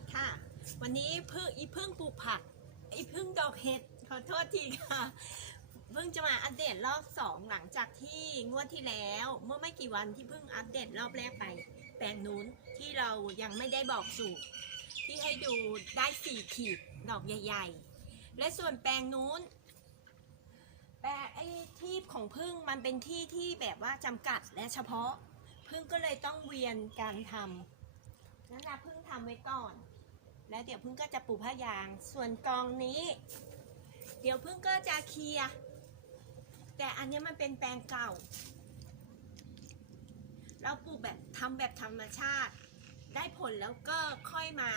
อีกค่ะ วันนี้เพิ่งอีเพิ่งปลูกผัก อีเพิ่งดอกเห็ดขอโทษทีค่ะเพิ่งจะมาอัปเดตรอบสองหลังจากที่งวดที่แล้ว เมื่อไม่กี่วันที่เพิ่งอัปเดตรอบแรกไป แปลงนู้นที่เรายังไม่ได้บอกสูตรที่ให้ดูได้สี่ขีดดอกใหญ่ ๆ และส่วนแปลงนู้นแปลงไอ้ที่ของพึ่งมันเป็นที่ที่แบบว่าจำกัดและเฉพาะ พึ่งก็เลยต้องเวียนการทำ นั่นนะพึ่งทำไว้ก่อน แล้วเดี๋ยวพึ่งก็จะปูผ้ายาง ส่วนกองนี้ เดี๋ยวพึ่งก็จะเคลียร์แต่อันนี้มันเป็นแปลงเก่า เราปลูกแบบทำแบบธรรมชาติ ได้ผลแล้วก็ค่อยมา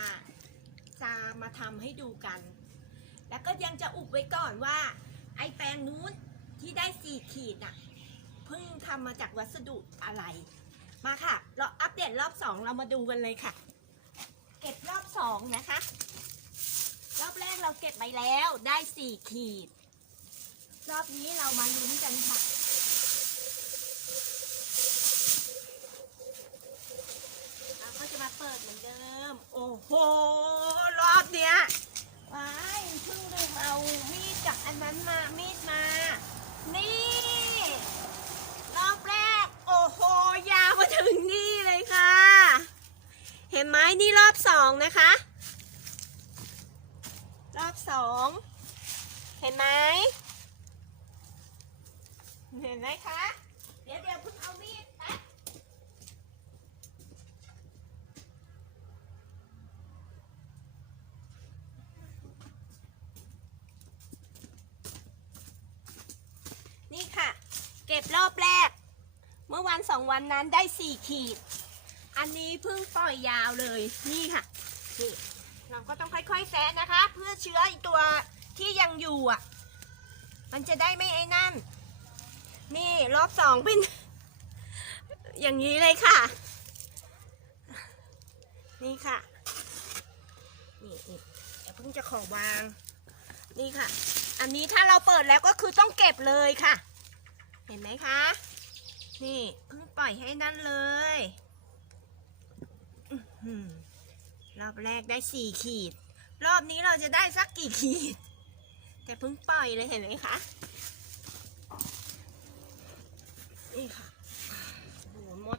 จะมาทำให้ดูกัน แล้วก็ยังจะอุบไว้ก่อนว่า ไอ้แปลงนู้นที่ได้สี่ขีดน่ะเพิ่งทำมาจากวัสดุอะไร มาค่ะเราอัปเดตรอบสองเรามาดูกันเลยค่ะ เก็บรอบสองนะคะ รอบแรกเราเก็บไปแล้วได้สี่ขีด รอบนี้เรามาลุ้นกันค่ะเราก็จะมาเปิดเหมือนเดิม โอ้โห รอบเนี้ยว้ายเพิ่งลืมเอามีดกับอันนั้นมามีดมา นี่ รอบแรก โอ้โห ยาวมาถึงนี่เลยค่ะ เห็นไหมนี่รอบสองนะคะ รอบสองเห็นไหมเห็นไหมคะ เดี๋ยวเดี๋ยวพิ่งเอามีดแป๊บนี่ค่ะ เก็บรอบแรก เมื่อวันสองวันนั้นได้สี่ขีด อันนี้เพิ่งปล่อยยาวเลยนี่ค่ะนี่เราก็ต้องค่อยๆแซะนะคะ เพื่อเชื้ออีกตัวที่ยังอยู่อะ มันจะได้ไม่ไอ้นั่น นี่รอบสองเป็น อย่างนี้เลยค่ะ นี่ค่ะ นี่นี่เดี๋ยวเพิ่งจะขอวาง นี่ค่ะ อันนี้ถ้าเราเปิดแล้วก็คือต้องเก็บเลยค่ะ เห็นไหมคะ นี่เพิ่งปล่อยให้นั่นเลย รอบแรกได้สี่ขีด รอบนี้เราจะได้สักกี่ขีด แต่เพิ่งปล่อยเลยเห็นไหมคะ นี่ค่ะโอ้โหมด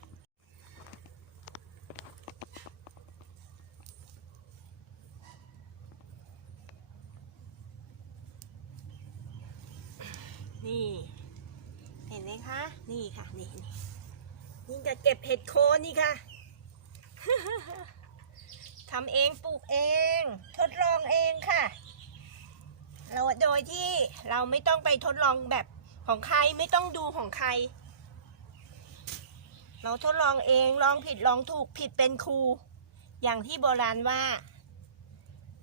นี่ เห็นไหมคะ นี่ค่ะ นี่นี่นี่จะเก็บเห็ดโคนนี่ค่ะ ทำเองปลูกเอง ทดลองเองค่ะ เราโดยที่เราไม่ต้องไปทดลองแบบของใครไม่ต้องดูของใคร เราทดลองเองลองผิดลองถูกผิดเป็นครู อย่างที่โบราณว่า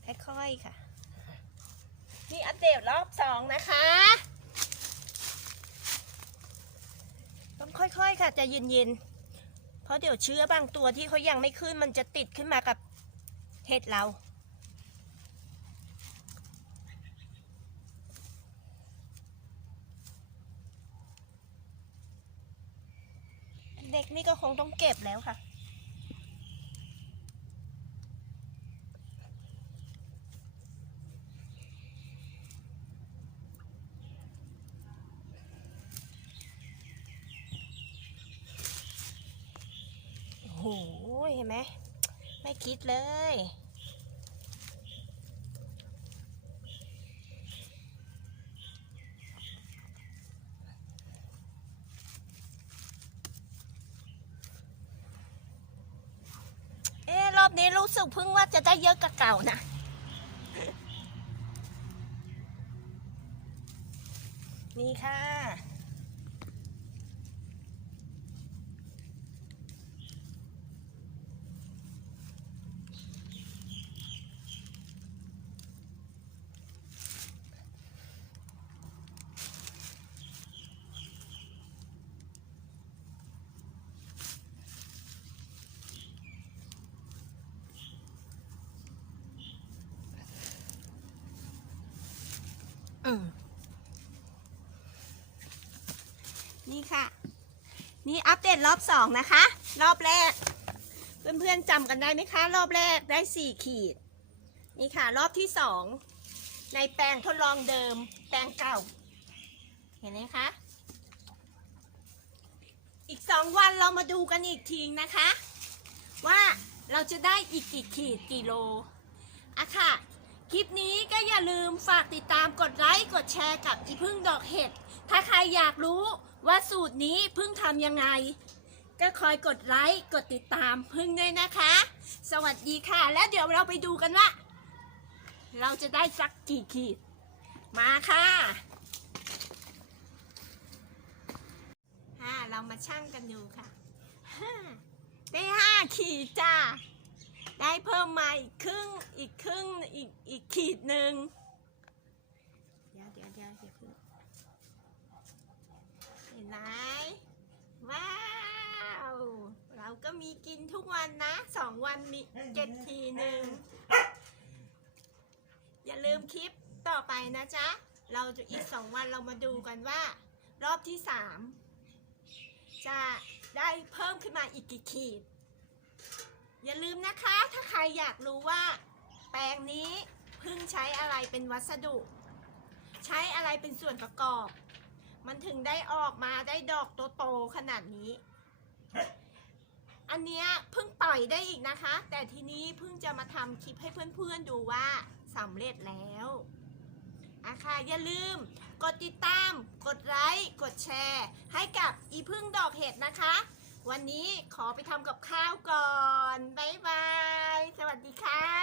ค่อยๆค่ะ นี่อัปเดตรอบสองนะคะ ต้องค่อยๆค่ะจะเย็นๆ เพราะเดี๋ยวเชื้อบางตัวที่เขายังไม่ขึ้นมันจะติดขึ้นมากับเห็ดเรา เด็กนี่ก็คงต้องเก็บแล้วค่ะ โอ้โห เห็นไหมไม่คิดเลย เอ๊รอบนี้รู้สึกเพิ่งว่าจะได้เยอะกว่าเก่านะนี่ค่ะ นี่ค่ะ นี่อัปเดตรอบสองนะคะ รอบแรก เพื่อนๆจำกันได้ไหมคะ รอบแรกได้สี่ขีด นี่ค่ะ รอบที่สองในแปลงทดลองเดิม แปลงเก่า เห็นไหมคะ อีกสองวันเรามาดูกันอีกทีนะคะ ว่าเราจะได้อีกกี่ขีดกี่โลอะค่ะ คลิปนี้ก็อย่าลืมฝากติดตามกดไลค์ กดแชร์กับอีพึ่งดอกเห็ด ถ้าใครอยากรู้ ว่าสูตรนี้พึ่งทำยังไง ก็คอยกดไลค์กดติดตามพึ่งด้วยนะคะ สวัสดีค่ะ แล้วเดี๋ยวเราไปดูกันว่า เราจะได้สักกี่ขีด มาค่ะห้าเรามาชั่งกันดูค่ะห้าได้ห้าขีดจ้า ได้เพิ่มมาอีกครึ่ง อีกครึ่ง อีกอีกขีดหนึ่งเดี๋ยวเดี๋ยวเดี๋ยวเดี๋ยว เพิ่งเห็นว้าว เราก็มีกินทุกวันนะสองวันมีเก็บทีหนึ่ง อย่าลืมคลิปต่อไปนะจ๊ะ เราจะอีกสองวันเรามาดูกันว่า รอบที่สามจะได้เพิ่มขึ้นมาอีกกี่ขีด อย่าลืมนะคะ ถ้าใครอยากรู้ว่า แปลงนี้พึ่งใช้อะไรเป็นวัสดุ ใช้อะไรเป็นส่วนประกอบ มันถึงได้ออกมาได้ดอกโตๆขนาดนี้ อันเนี้ยเพิ่งปล่อยได้อีกนะคะ แต่ทีนี้เพิ่งจะมาทำคลิปให้เพื่อนๆดูว่าสำเร็จแล้วอะค่ะอย่าลืมกดติดตาม กดไลค์ กดแชร์ ให้กับอีพึ่งดอกเห็ดนะคะ วันนี้ขอไปทำกับข้าวก่อน บ๊ายบาย สวัสดีค่ะ